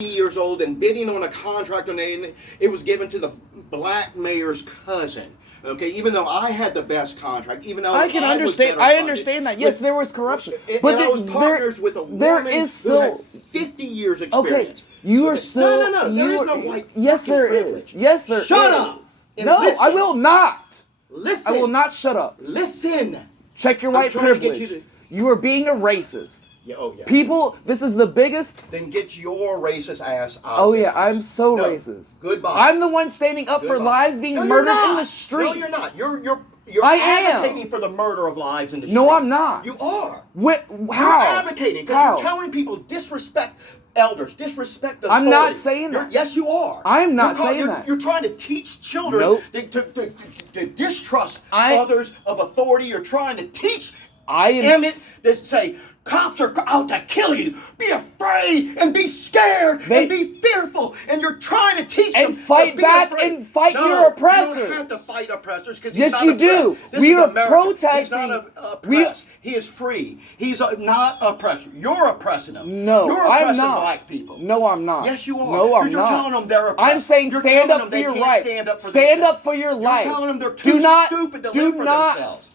years old and bidding on a contract, and it was given to the black mayor's cousin. Okay, even though I had the best contract, even though I can understand. I understand that. Yes, there was corruption, but I was partners with a woman there is still who had 50 years experience. Okay, you are still. No. There is no white. Yes, there privilege. is. Yes, there is. Shut up. No, listen. I will not. Listen. I will not shut up. Listen. Check your white privilege. You are being a racist. Yeah, oh yeah. People, this is the biggest. Then get your racist ass out. Oh yeah, I'm so racist. Goodbye. I'm the one standing up for lives being murdered in the streets. No, you're not. You're I advocating am. for the murder of lives in the streets. No, I'm not. You are. How? You're advocating because you're telling people disrespect elders, disrespect authority. I'm not saying that. Yes, you are. I'm not saying that. You're trying to teach children to distrust others of authority. You're trying to teach Emmett to say, cops are out to kill you. Be afraid and be scared and be fearful. And you're trying to teach them and fight back and fight your oppressors. You don't have to fight oppressors because yes, you do. We are protesting. He's not oppressed. He is free. He's not oppressed. You're oppressing them. No, you're I'm oppressing not. Black people. No, I'm not. Yes, you are. No, I'm not. You're telling them they're oppressed. I'm saying stand up for your rights. Stand up for your life. You're telling them they're too stupid to live for themselves.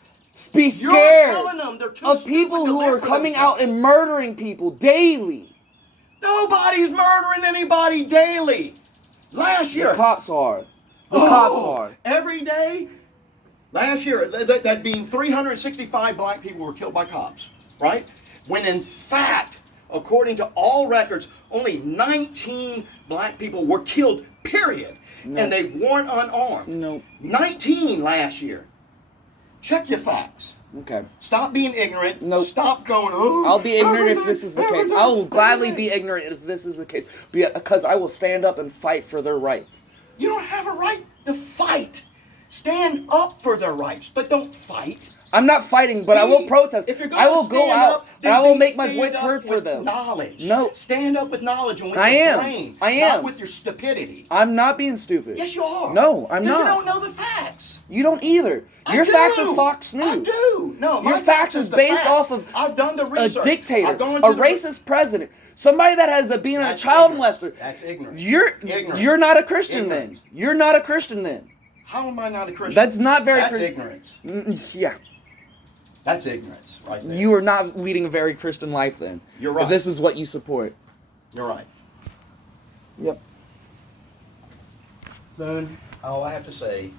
Be scared of people who are coming out and murdering people daily. Nobody's murdering anybody daily. Last year. The cops are. The cops are. Every day. Last year, that being 365 black people were killed by cops, right? When in fact, according to all records, only 19 black people were killed, period. No. And they weren't unarmed. No. 19 last year. Check your facts. Okay. Stop being ignorant. Nope. Stop going, oh. I'll be ignorant if this is the case. I will gladly be ignorant if this is the case. Because I will stand up and fight for their rights. You don't have a right to fight. Stand up for their rights, but don't fight. I'm not fighting, but I will protest. If you're I will go out up, and I will make my voice heard for them. Knowledge. No. Stand up with knowledge and with your brain. I am. Not with your stupidity. I'm not being stupid. Yes, you are. No, I'm not. Because you don't know the facts. You don't either. Your facts is Fox News. I do. No, your facts is based off of I've done the research. A dictator, a racist president, somebody that has been a child molester. That's ignorant. You're not a Christian then. You're not a Christian then. How am I not a Christian? That's not very. That's ignorance. Yeah. That's ignorance, right there. You are not leading a very Christian life then. You're right. If this is what you support. You're right. Yep. Son, all I have to say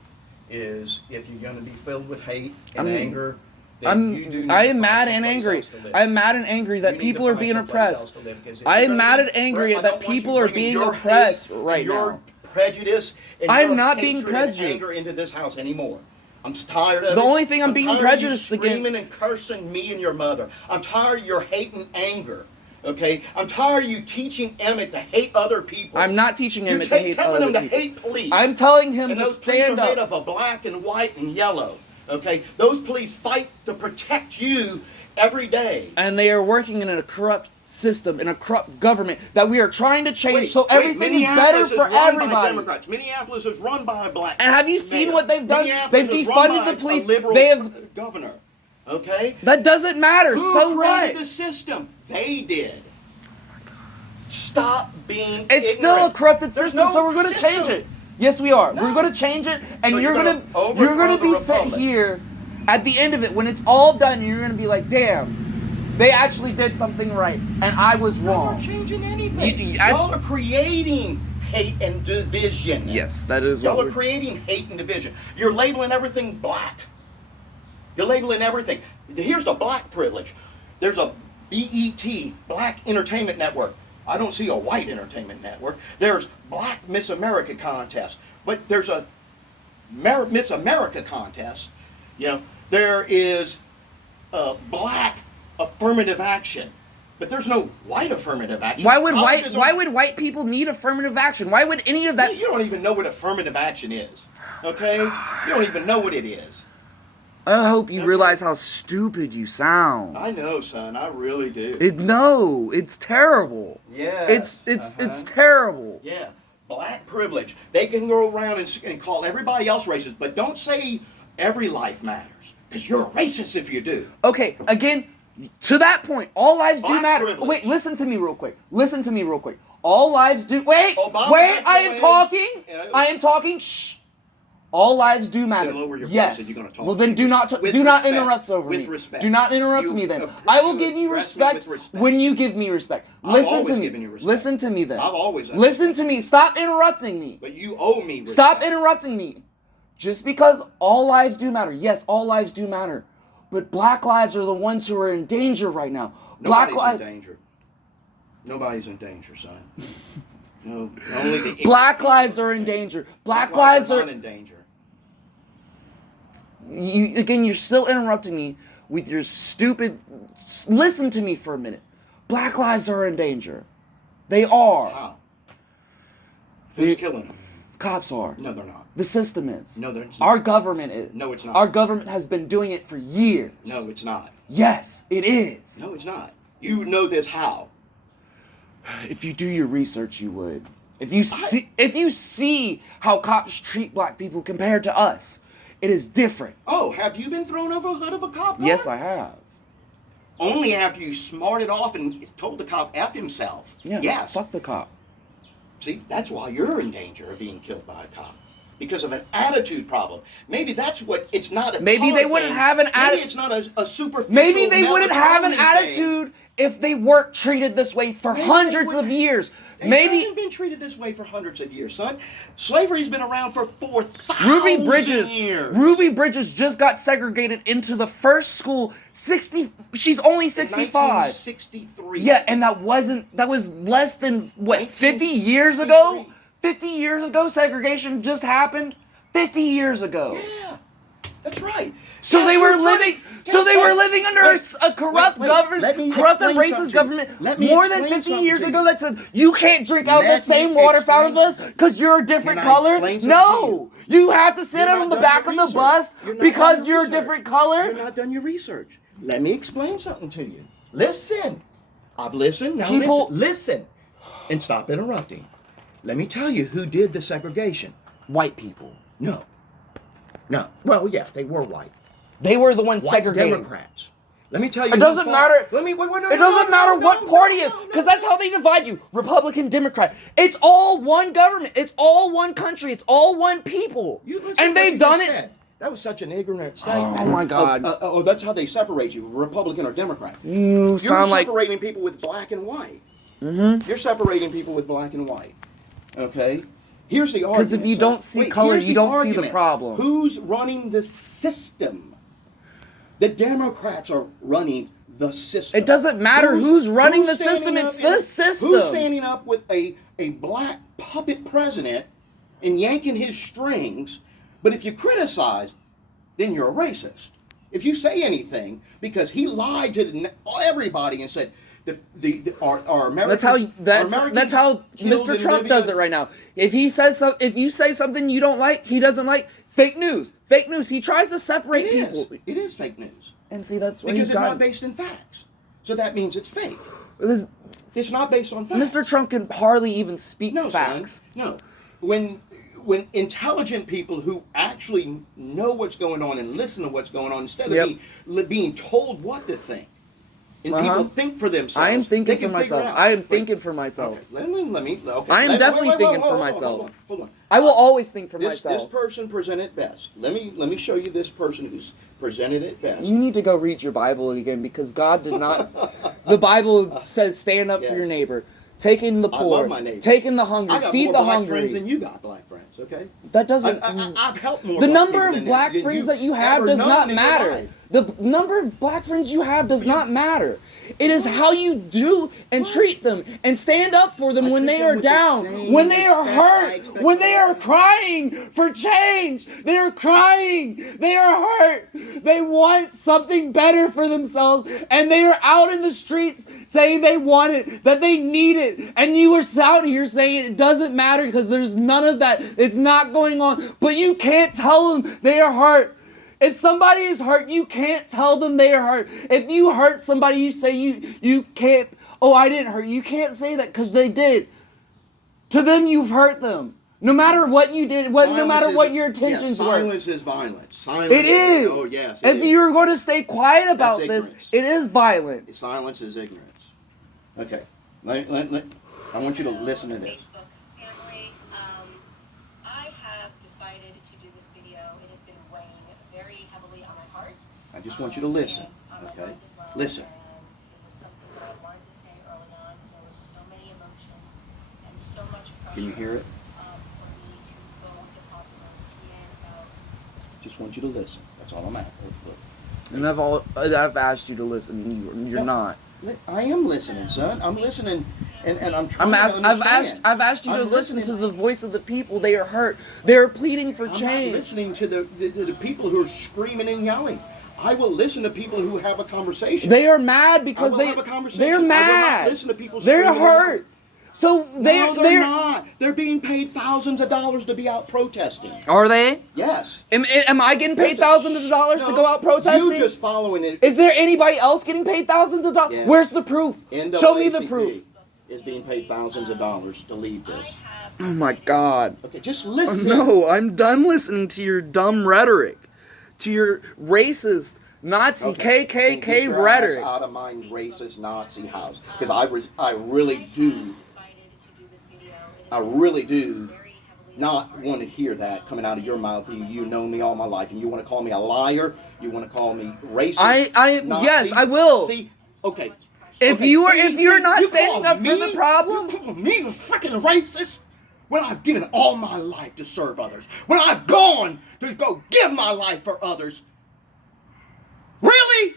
is if you're going to be filled with hate and anger, then you do need I am mad and angry. I'm mad and angry that people are being oppressed. I am mad and angry that people are being oppressed right now. Your prejudice and I'm not being prejudiced. Anger into this house anymore. I'm tired of it. The only thing I'm being prejudiced against. Screaming and cursing me and your mother. I'm tired of your hate and anger. Okay? I'm tired of you teaching Emmett to hate other people. I'm not teaching Emmett to hate other people. Telling him to hate police. I'm telling him to stand up. And those police are made up of black and white and yellow. Okay? Those police fight to protect you every day. And they are working in a corrupt system, in a corrupt government that we are trying to change so everything is better for everybody. Democrats. Minneapolis is run by a black. And have you seen what they've done? They've defunded the police. They have governor. Okay? That doesn't matter. Who created the system? They did. Stop being It's ignorant. still a corrupted system, so we're going to change it. Yes, we are. No. We're going to change it, and so you're going to be sitting here at the end of it when it's all done. And you're going to be like, "Damn, they actually did something right, and I was wrong." You're not changing anything. Y'all are creating hate and division. Yes, that is. Y'all are creating hate and division. You're labeling everything black. You're labeling everything. Here's the black privilege. There's a BET, Black Entertainment Network. I don't see a white entertainment network. There's Black Miss America contest, but there's a Miss America contest. You know, there is black affirmative action, but there's no white affirmative action. Why would white people need affirmative action? Why would any of that? You don't even know what affirmative action is. Okay, you don't even know what it is. I hope you realize how stupid you sound. I know, son. I really do. It's terrible. Yeah. It's terrible. Yeah. Black privilege. They can go around and call everybody else racist, but don't say every life matters, because you're a racist if you do. Okay, again, to that point, all lives do matter. Privilege. Wait, listen to me real quick. All lives do. Wait, Obama wait. got I your am way. talking. Yeah. I am talking. Shh. All lives do matter. Then lower your voice yes. if you're gonna talk Well, then do not with do not respect. interrupt over With me. respect. Do not interrupt me. Then I will give you address me respect, with respect. when you give me respect. I've Listen always to me. given you respect. Listen to me. Then I've always listen to me. Stop interrupting me. But you owe me respect. Stop interrupting me. Just because all lives do matter. Yes, all lives do matter. But black lives are the ones who are in danger right now. Nobody's in danger. Nobody's in danger, son. No, only the Black lives are in danger. Black lives are not in danger. You're still interrupting me with your stupid. Listen to me for a minute. Black lives are in danger. They are. How? Who's killing them? Cops are. No, they're not. The system is. No, they're not. Our government is. No, it's not. Our government has been doing it for years. No, it's not. Yes, it is. No, it's not. You know this how? If you do your research, you would. If you see how cops treat black people compared to us, it is different. Oh, have you been thrown over the hood of a cop car? Yes, I have. Only after you smarted off and told the cop F himself. Yeah. Yes. Fuck the cop. See, that's why you're in danger of being killed by a cop. Because of an attitude problem. Maybe that's what, it's not a Maybe color they wouldn't thing. have an Maybe attitude. it's not a superficial Maybe they wouldn't have an melatonin attitude thing. if they weren't treated this way for Maybe hundreds they of years. They Maybe haven't been treated this way for hundreds of years, son. Slavery's been around for 4,000 years. Ruby Bridges just got segregated into the first school. She's only 65. 1963. Yeah, and that was less than what, 50 years ago? 50 years ago segregation just happened. 50 years ago. Yeah, that's right. So Guess they were what? living. Guess So they what? were living under a corrupt Let government, me corrupt and explain racist something. government Let me more than explain 50 years something. ago that said you can't drink out of the Let same me water fountain explain- as us because you're a different Can I color. explain something No, you have to sit You're on not the done back your of the research. bus You're not because done you're your a research. different color. You're not done your research. Let me explain something to you. Listen. I've listened. Now People- listen. And stop interrupting. Let me tell you who did the segregation. White people. No. Well, yeah, they were white. They were the ones White segregating. Democrats. Let me tell you. It who doesn't fought- matter. Let me. Wait, It doesn't matter what party is, because that's how they divide you. Republican, Democrat. It's all one government. It's all one country. It's all one people. You listen And to what they've you done just it. said. That was such an ignorant statement. Oh my God. Oh, that's how they separate you, Republican or Democrat. You You're sound like. separating people with black and white. Mm-hmm. You're separating people with black and white. Okay? Here's the argument. Because if you son. don't see Wait, color, here's you the don't see the argument. problem. Who's running the system? The Democrats are running the system. It doesn't matter who's running the standing system, up it's in- the system. Who's standing up with a black puppet president and yanking his strings? But if you criticize, then you're a racist. If you say anything, because he lied to everybody and said our American, That's how Mr. Trump does it right now. If he says if you say something you don't like, he doesn't like, fake news. Fake news. He tries to separate people. It is fake news. And see, that's what Because he's it's got. not based in facts. So that means it's fake. This- It's not based on facts. Mr. Trump can hardly even speak No, facts. son. No. When intelligent people who actually know what's going on and listen to what's going on instead of being told what to think, and people think for themselves. I am thinking they for can figure myself. out. I am thinking for myself. Okay, let me. Okay. I am definitely thinking for hold on, myself. Hold on. I will always think for This myself. person presented best. Let me show you this person who's presented it best. You need to go read your Bible again because God did not. The Bible says, "Stand up for Yes. your neighbor, take in the I poor, love my neighbor. take in the hungry, I got feed more the black hungry." friends than you got black friends. Okay. That doesn't. I've helped more. The black number people of than black than friends you that you have ever does known not in your matter. life. The number of black friends you have does not matter. It is how you do and treat them and stand up for them I when treat they them are with the down, same when they are respect I hurt, expect when they are from crying for change. They are crying. They are hurt. They want something better for themselves, and they are out in the streets saying they want it, that they need it, and you are out here saying it doesn't matter because there's none of that. It's not going on, but you can't tell them they are hurt. If somebody is hurt, you can't tell them they are hurt. If you hurt somebody, you say you can't, oh, I didn't hurt you. You can't say that because they did. To them, you've hurt them. No matter what you did, no matter what your intentions were. Silence is violence. Silence It is. Oh, yes. If you're going to stay quiet about That's this, ignorance. it is violence. Silence is ignorance. Okay. I want you to listen to this. Facebook family, I have decided to do this video. It has been weighing very heavily on my heart. I just want you to listen, and on my okay? mind as well. Listen. And it was something that I wanted to say early on. There were so many emotions and so much pressure. Can you hear it? For me to go with the popular opinion about. Just want you to listen. That's all I'm after. And I've asked you to listen, and you're not. I am listening, son. I'm listening, and I'm trying to understand. I've asked you to listen to the voice of the people. They are hurt. They are pleading for change. I'm not listening to the people who are screaming and yelling. I will listen to people who have a conversation. They are mad because they're mad. I will not listen to people they're screaming hurt. So they're not. They're being paid thousands of dollars to be out protesting. Are they? Yes. Am I getting paid thousands of dollars to go out protesting? You just following it. Is there anybody else getting paid thousands of dollars? Yeah. Where's the proof? Show me the NAACP proof. is being paid thousands of dollars to lead this. Oh my God. Okay, just listen. No, I'm done listening to your dumb rhetoric, to your racist Nazi KKK Get your rhetoric. ass out of my racist Nazi house, because I really do not want to hear that coming out of your mouth. You know me all my life, and you want to call me a liar. You want to call me racist. Nazi. Yes, I will. See, okay. If you're not standing up for the problem, you call me a freaking racist when I've given all my life to serve others. When I've gone to go give my life for others. Really?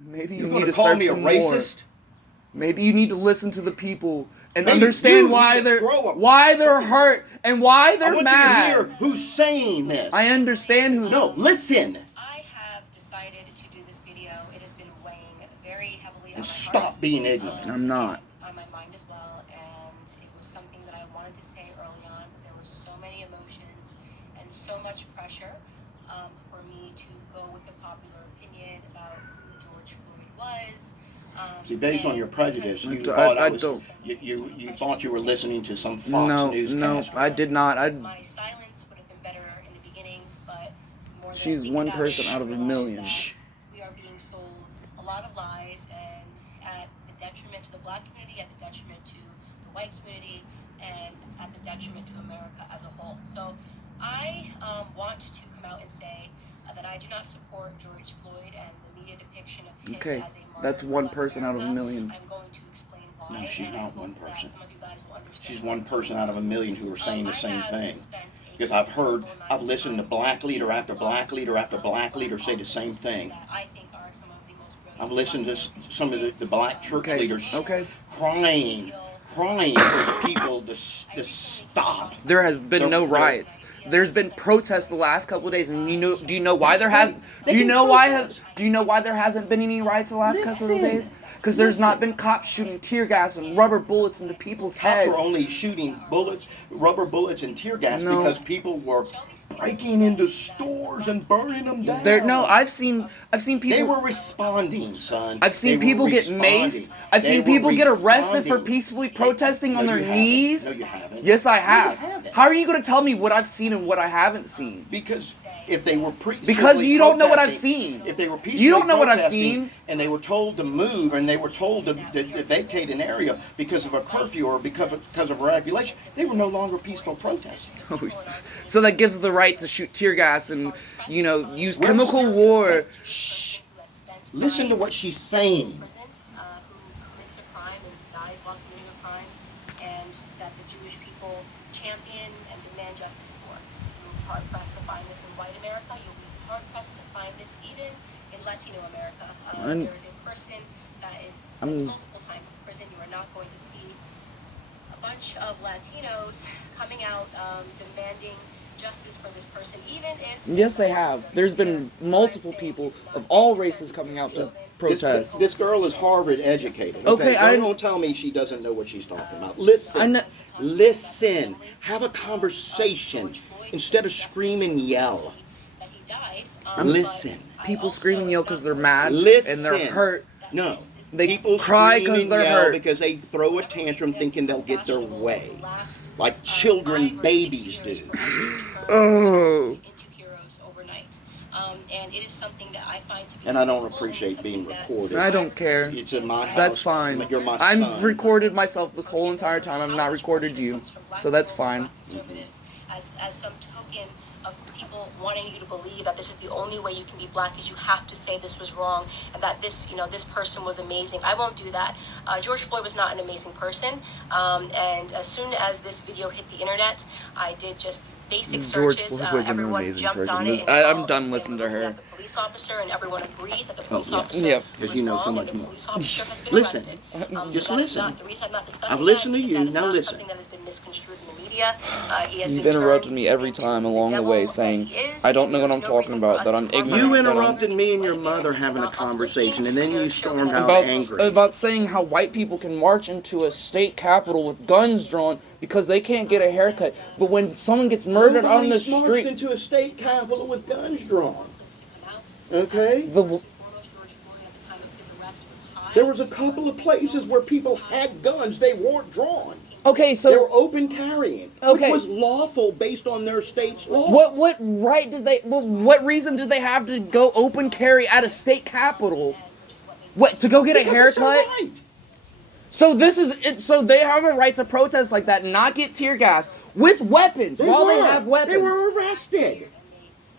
Maybe You're you going need to to call start me a some racist? More. Maybe you need to listen to the people and Maybe understand you why need to they're grow up. hurt and why they're I want mad. you to hear who's saying this. I understand who. No, listen. I have decided to do this video. It has been weighing very heavily on And my stop heart. being ignorant. I'm not. And on my mind as well, and it was something that I wanted to say early on, but there were so many emotions and so much pressure for me to go with the popular opinion about who George Floyd was. See, based on your prejudice, you thought you were listening to some Fox newscaster. No, I did not. My silence would have been better in the beginning, but more than She's we one could person out of a million. We are being sold a lot of lies, and at the detriment to the black community, at the detriment to the white community, and at the detriment to America as a whole. So I want to come out and say that I do not support George Floyd and the media depiction of him Okay, as a martyr that's for one Black person out of a America. million. I'm going to explain why. No, she's and not I hope one that person. some of you guys will understand. She's one person out of a million who are saying the I same have thing. spent a Because I've considerable amount I've of listened to time black leader after on black leader after black leader say the same thing. that I think are some of the most brilliant I've listened to some of the black church Okay, leaders okay. crying for the people to stop. There has been no riots. There's been protests the last couple of days, and do you know why there hasn't been any riots the last couple of days? Because there's not been cops shooting tear gas and rubber bullets into people's heads. Cops are only shooting rubber bullets and tear gas No. because people were breaking into stores and burning them down. I've seen people. They were responding, son. I've seen They were people get responding. maced. I've They seen were people get arrested for responding. peacefully protesting on No, their you haven't. knees. No, you haven't. Yes, I No, you have. haven't. How are you going to tell me what I've seen and what I haven't seen? Because if they were Because you don't know what I've protesting- seen. If they were peacefully You don't know what I've protesting seen. and they were told to move and they were told to vacate an area because of a curfew or because of regulation, they were no longer peaceful protesting. So that gives the right to shoot tear gas and, use chemical war. Shh. Listen to what she's saying. Who commits a crime and dies while committing a crime, and that the Jewish people champion and demand justice for. You'll be hard pressed to find this in white America. You'll be hard pressed to find this even in Latino America. There is a person that is spent multiple times in prison. You are not going to see a bunch of Latinos coming out demanding justice for this person, even if... Yes, they have. There's been multiple people of all races coming out to protest. This girl is Harvard educated. Okay, Don't tell me she doesn't know what she's talking about. Listen. Listen. Have a conversation instead of scream and yell. That he died. Listen. People scream and yell because they're mad Listen. and they're hurt. No. They People cry scream 'cause and they're yell hurt. because they throw a tantrum thinking they'll get their way. Like children, babies do. Oh. Into heroes overnight. and it is something that I find to be And I don't despicable, and appreciate it's being something that- recorded. I don't care. It's in my house. That's fine. You're my son. I've recorded myself this whole entire time. I've not recorded you, so that's fine. As some token of people wanting you to believe that this is the only way you can be black, is you have to say this was wrong and that this, this person was amazing. I won't do that. George Floyd was not an amazing person, and as soon as this video hit the internet, I did just basic George searches. Floyd was an Everyone amazing jumped person. on it. and I'm all- done and listening to was looking her. at the police officer, and everyone agrees that the police yeah. officer Yep. Because was you know so wrong, much and the more. police officer has been Listen. arrested. Just so that is listen. not- the reason I'm not discussing I've listened that to is you. that is Now not listen. something that has been misconstrued in the media. He has You've been interrupted turned me every into time along the devil way, that saying, he is, I don't and know what there's I'm no talking reason for about, us that to I'm harm ignorant. You him. interrupted me and your White mother man having a not uplifting. conversation, and then You're you showing stormed that out About, angry. about saying how white people can march into a state capitol with guns drawn because they can't get a haircut. But when someone gets murdered on the Nobody's marched street, into a state capitol with guns drawn. Okay? There was a couple of places where people had guns. They weren't drawn. okay, They were so open carrying, Okay. which was lawful based on their state's law. what right did they? What reason did they have to go open carry at a state capitol? What, to go get a Because it's a haircut? right. So this is it. So they have a right to protest like that, and not get tear gas with weapons while they have weapons. They were arrested.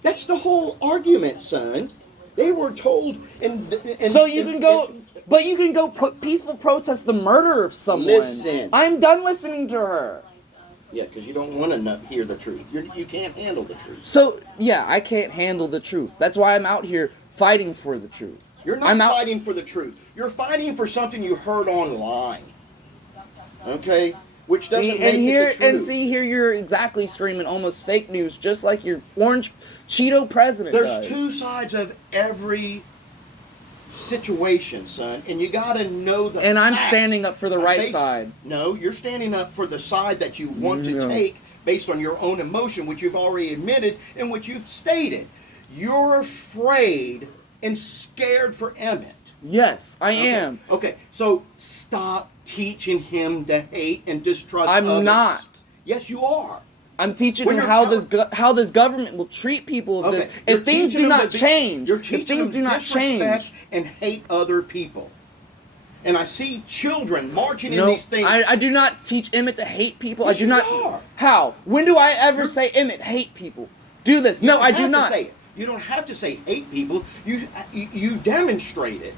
That's the whole argument, son. They were told, and So you can go, but you can go peaceful protest the murder of someone. Listen. I'm done listening to her. Yeah, because you don't want to hear the truth. You can't handle the truth. So yeah, I can't handle the truth. That's why I'm out here fighting for the truth. You're not I'm out- fighting for the truth. You're fighting for something you heard online. Okay? Which doesn't See, make and here it the truth. and see here, you're exactly screaming almost fake news, just like your orange Cheeto president There's does. two sides of every situation, son, and you got to know the And I'm facts. standing up for the right side. No, you're standing up for the side that you want to No. take based on your own emotion, which you've already admitted and which you've stated. You're afraid and scared for Emmett. Yes, I Okay. am. Okay, so stop teaching him to hate and distrust I'm others. not. Yes, you are. I'm teaching When him you're how telling- how this government will treat people of Okay, this. you're If things teaching do them not to be- change, you're if teaching things them do not disrespect change, and hate other people. And I see children marching in no, these things. I do not teach Emmett to hate people. Yes, I do not. you are. How? When do I ever say Emmett hate people? Do this? You No, don't I have do to not. say it. You don't have to say hate people. You demonstrate it.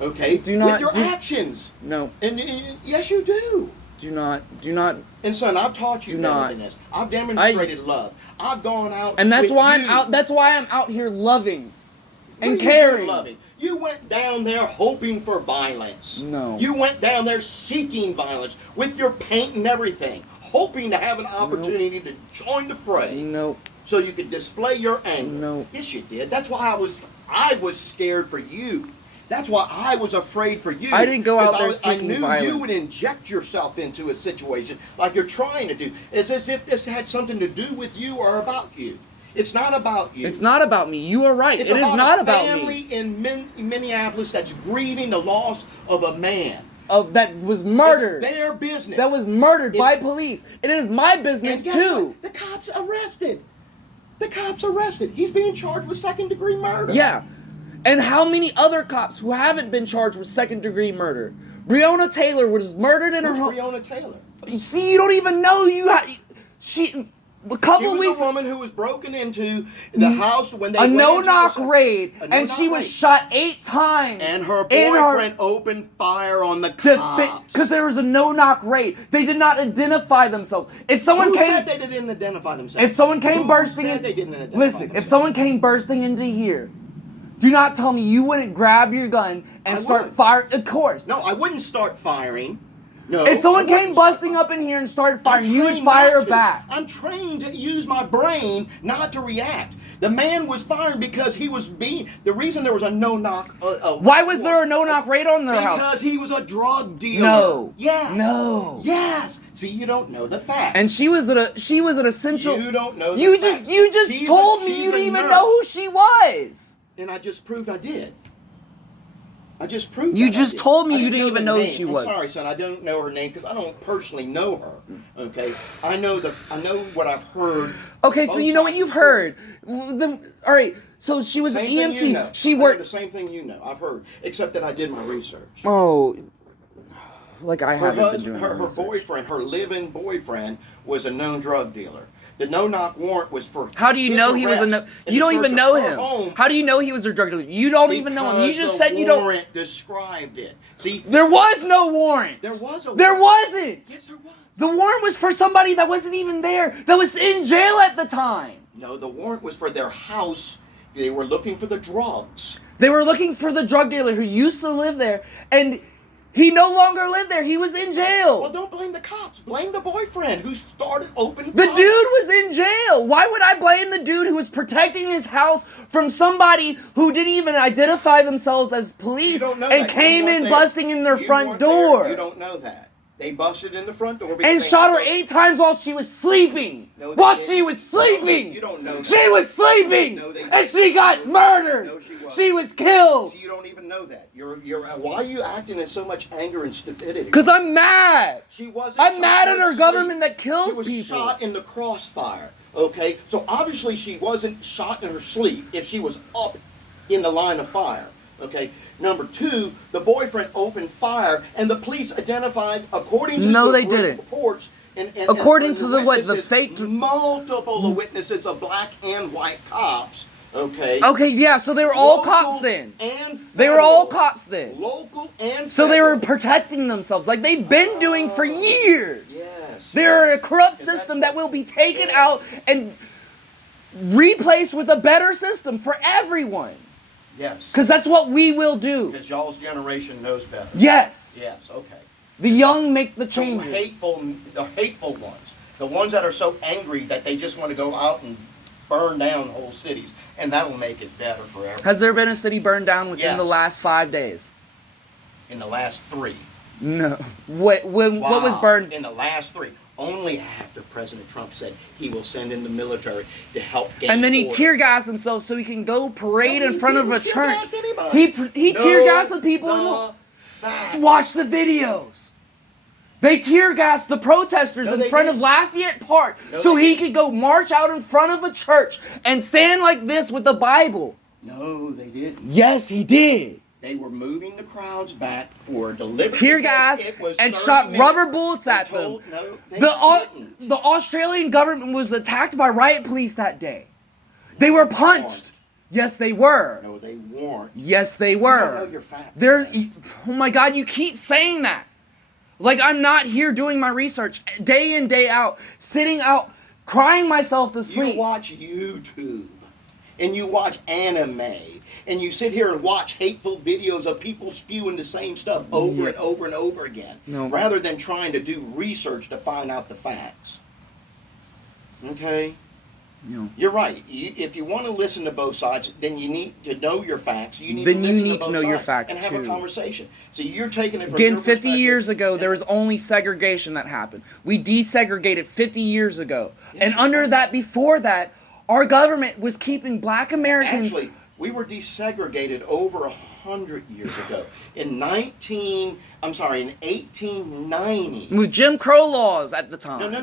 Okay? Do not with your do- actions. No, And yes, you do. do not. And son, I've taught you Do better not. than this. I've demonstrated love. I've gone out, And that's with why you. I'm out. That's why I'm out here loving What and are you caring. doing loving? You went down there hoping for violence. No. You went down there seeking violence with your paint and everything, hoping to have an opportunity to join the fray No, so you could display your anger. No. Yes, you did. That's why I was scared for you. That's why I was afraid for you. I didn't go out 'Cause there I seeking knew violence. you would inject yourself into a situation like you're trying to do. It's as if this had something to do with you or about you. It's not about you. it's not about me. You are right. It's It is about not a about family me. in Minneapolis that's grieving the loss of a man. That was murdered. It's their business. That was murdered by It's- police. It is my business And guess too. what? The cops arrested. The cops arrested. He's being charged with second-degree murder. Yeah. And how many other cops who haven't been charged with second-degree murder? Breonna Taylor was murdered in her Who's home. Breonna Taylor? You see, you don't even know she. A She couple was weeks. a woman who was broken into the house when they A went into no-knock the- raid, a and no-knock she was raid. shot 8 times. And her in boyfriend opened fire on the cops. Because there was a no-knock raid. They did not identify themselves. If someone Who came, said they didn't identify themselves? if someone came Who bursting said in, they didn't identify listen. If themselves? someone came bursting into here, do not tell me you wouldn't grab your gun and I start would. firing. Of course. No, I wouldn't start firing. No. If someone I wouldn't came start busting firing. up in here and started I'm firing, you would trained fire not to. back. I'm trained to use my brain, not to react. The man was firing because he was being. The reason there was a no-knock. Why was there a no-knock raid on their house? Because he was a drug dealer. No. Yes. No. Yes. See, you don't know the facts. And she was an essential. You don't know the You facts. just She's told a- me she's you didn't a even nurse. know who she was. And I just proved I did. I just proved You that just I did. told me I you didn't didn't know even the know name. she I'm was. sorry, son. I don't know her name because I don't personally know her. Okay, I know what I've heard. Okay, so you know what you've heard. All right, so she was an Same EMT. thing you know. She I know worked. the same thing you know. I've heard, except that I did my research. Oh, like I haven't been doing Her my research. boyfriend, her live-in boyfriend, was a known drug dealer. The no-knock warrant was for. How do you his know he was a? arrest You don't in the even search know of her him. home How do you know he was a drug dealer? You don't even know him. You just said you The don't. warrant described it. See, There was no warrant. there was a. There warrant. wasn't. Yes, there was. The warrant was for somebody that wasn't even there. That was in jail at the time. No, the warrant was for their house. They were looking for the drugs. They were looking for the drug dealer who used to live there, and he no longer lived there. He was in jail. Well, don't blame the cops. Blame the boyfriend who started opening The fire. dude was in jail. Why would I blame the dude who was protecting his house from somebody who didn't even identify themselves as police You don't know and that. You came weren't in there. busting in their You front weren't there. door You don't know that. They busted in the front door because and they shot had her those- 8 times while she was sleeping? No, they While didn't. she was sleeping. You don't know that. She was sleeping. No, they And didn't. she got murdered. No, she wasn't. She was killed. See, you don't even know that. You're. Why are you acting in so much anger and stupidity? Because I'm mad. She wasn't. I'm shot mad in at her our sleep. government that kills She was people. shot in the crossfire. Okay, so obviously she wasn't shot in her sleep if she was up in the line of fire. Okay. Number 2, the boyfriend opened fire, and the police identified, according to No, the they didn't. reports, According and to the what, the witnesses, fake- multiple witnesses of black and white cops. Okay. Okay, yeah, so they were all Local cops then. And They were all federal. cops then. Local and So they were federal. protecting themselves like they've been doing for years. Yes. They're a corrupt And that's system what- that will be taken out and replaced with a better system for everyone. Yes. Because that's what we will do. Because y'all's generation knows better. Yes. Yes. Okay. The young make the The changes. hateful ones, the ones that are so angry that they just want to go out and burn down whole cities, and that'll make it better for everyone. Has there been a city burned down within the Yes. last 5 days? In the last 3. No. What was Wow. burned? In the last 3. Only after President Trump said he will send in the military to help gain And then he order. tear gassed himself so he can go parade No, in he front of a didn't tear church. gas anybody. He No, tear gassed the people. the facts. Watch the videos. They tear gassed the protesters No, in they front of didn't. Lafayette Park No, so they he didn't. could go march out in front of a church and stand like this with the Bible. No, they didn't. Yes, he did. They were moving the crowds back for deliberate. Tear gas It was and 30 shot minutes. rubber bullets They at them. told- No, they didn't. The Australian government was attacked by riot police that day. They were punched. Yes, they were. No, they weren't. Yes, they You were. don't know your facts. They're, oh my God, you keep saying that. Like I'm not here doing my research day in, day out, sitting out, crying myself to sleep. You watch YouTube, and you watch anime, and you sit here and watch hateful videos of people spewing the same stuff over and over and over again, No. rather than trying to do research to find out the facts. Okay? No. You're right. If you want to listen to both sides, then you need to know your facts. You need Then to you listen need to to both know your sides facts, and have too. a conversation. So you're taking it from Again, your 50 perspective. years ago, there Yeah. was only segregation that happened. We desegregated 50 years ago. Yeah. And under that, before that, our government was keeping black Americans. Actually, we were desegregated over 100 years ago. In 1890. with Jim Crow laws at the time. No.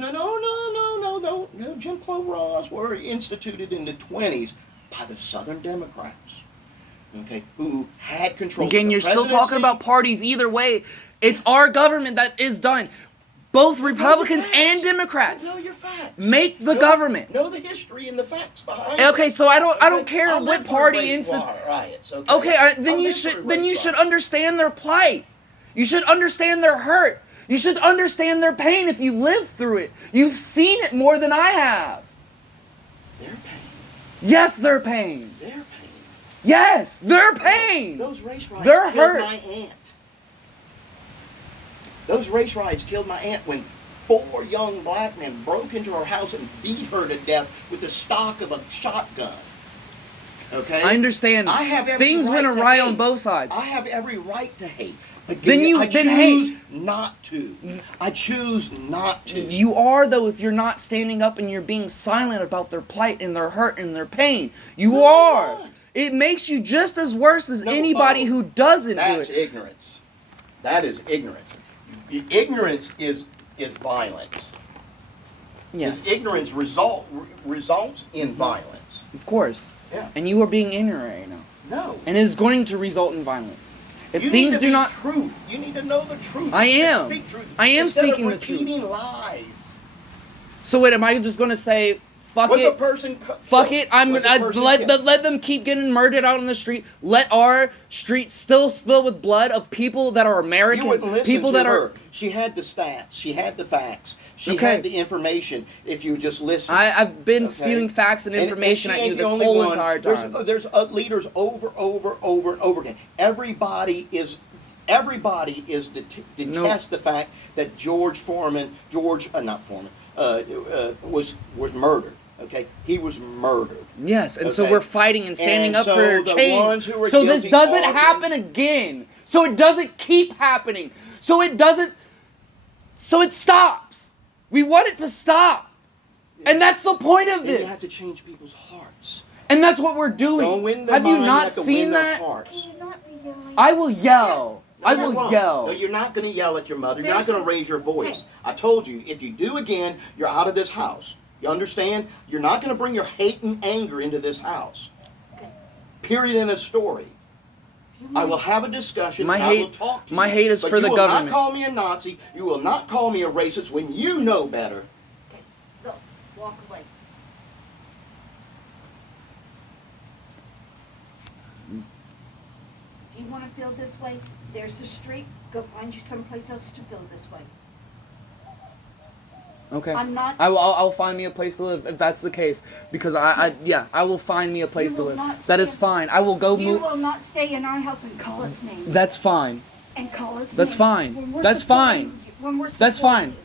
Jim Crow laws were instituted in the 20s by the Southern Democrats. Okay, who had control. Again, of the you're still presidency. talking about parties. Either way, it's our government that is done. Both Republicans Know the and facts. Democrats. Know your facts. Make the Know- government. Know the history and the facts behind it. Okay, so I don't Okay, care I what lived through party race riots. Okay, Okay, then I you lived should through then race you should riots. understand their plight. You should understand their hurt. You should understand their pain if you lived through it. You've seen it more than I have. Their pain. Yes, their pain. Their pain. Yes, their pain. Those race riots They're killed hurt. my aunt. Those race riots killed my aunt when 4 young black men broke into her house and beat her to death with the stock of a shotgun. Okay? I understand. I have every Things right went to awry hate. on both sides. I have every right to hate. But Then you I then choose hate. not to. I choose not to. You are, though, if you're not standing up and you're being silent about their plight and their hurt and their pain. You No, are. I'm not. it makes you just as worse as No, anybody who doesn't do That's it. ignorance. That is ignorance. Ignorance is violence. Yes, Ignorance results in violence. of course. Yeah. And you are being ignorant right now, No. and it is going to result in violence. If You things need to do be not, truth. You need to know the truth. I You am. Speak truth. I am Instead speaking of the truth. repeating lies. so wait, am I just going to say fuck What's it? a person? Fuck it! What's a person killed? Let them keep getting murdered out on the street. Let our streets still spill with blood of people that are You Americans, wouldn't listen people to that her. are. She had the stats. She had the facts. She Okay. had the information. If you just listen. I've been Okay? spewing facts and information she at you ain't the this only whole one. entire time. There's leaders over and over again. Everybody is detest the fact that George not Foreman, was murdered. Okay, he was murdered. Yes, and so Okay. we're fighting and standing And up so for the change. ones who are So this guilty doesn't are happen again. So it doesn't keep happening. So it doesn't. So it stops. We want it to stop. And that's the point of And you have this. to change people's hearts. And that's what we're doing. Don't win their Have you mind, not have to seen win their that? hearts. Can you not be yelling? I will yell. I No, you will won't. yell. No, you're not going to yell at your mother. You're not There's- going to raise your voice. Hey. I told you, if you do again, you're out of this house. You understand? You're not going to bring your hate and anger into this house. Okay. Period in a story. You I want- will have a discussion. My and I hate- will talk to my you. hate is But for the you will government. not call me a Nazi. You will not call me a racist when you know better. Okay, go. Walk away. If you want to feel this way, there's a street. Go find you someplace else to feel this way. Okay. I'm not- I'll find me a place to live if that's the case. Because I will find me a place You to will live. not That is stay- fine. I will go You move. will not stay in our house and call us names. That's fine. And call us That's names fine. when we're That's supporting fine. you- When we're That's supporting fine. you.